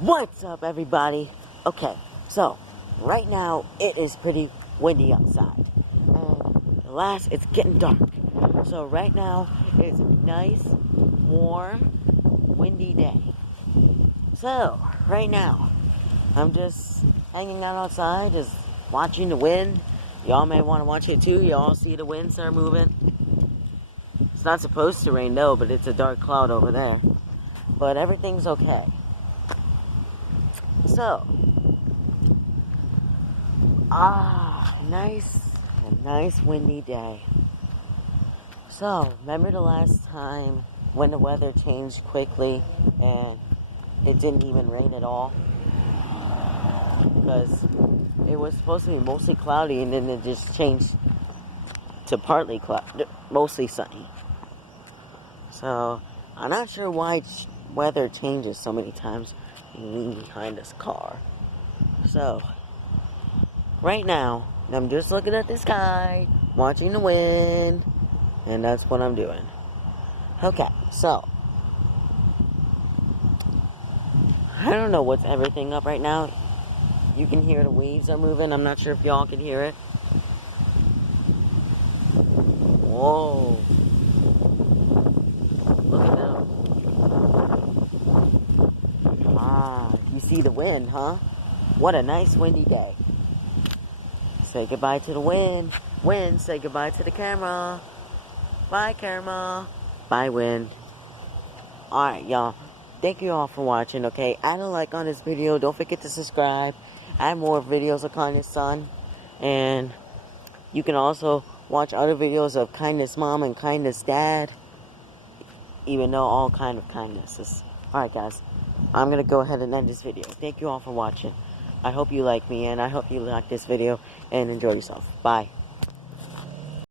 What's up, everybody? Okay, so right now it is pretty windy outside, and it's getting dark. So right now it's a nice, warm, windy day. So right now I'm just hanging out outside, just watching the wind. Y'all may want to watch it too. Y'all see the wind start moving. It's not supposed to rain though, but it's a dark cloud over there. But everything's okay. So, nice windy day. So, remember the last time when the weather changed quickly and it didn't even rain at all? Because it was supposed to be mostly cloudy and then it just changed to partly cloudy, mostly sunny. So, I'm not sure why weather changes so many times. You lean behind this car. So, right now, I'm just looking at the sky, watching the wind, and that's what I'm doing. Okay, so, I don't know what's everything up right now. You can hear the waves are moving. I'm not sure if y'all can hear it. Whoa. Look at that. You see the wind, huh? What a nice windy day. Say goodbye to the wind. Wind, say goodbye to the camera. Bye, camera. Bye, wind. Alright, y'all. Thank you all for watching, okay? Add a like on this video. Don't forget to subscribe. I have more videos of Kindness Son. And you can also watch other videos of Kindness Mom and Kindness Dad. Even though all kind of kindnesses. Alright, guys. I'm going to go ahead and end this video. Thank you all for watching. I hope you like me, and I hope you like this video and enjoy yourself. Bye.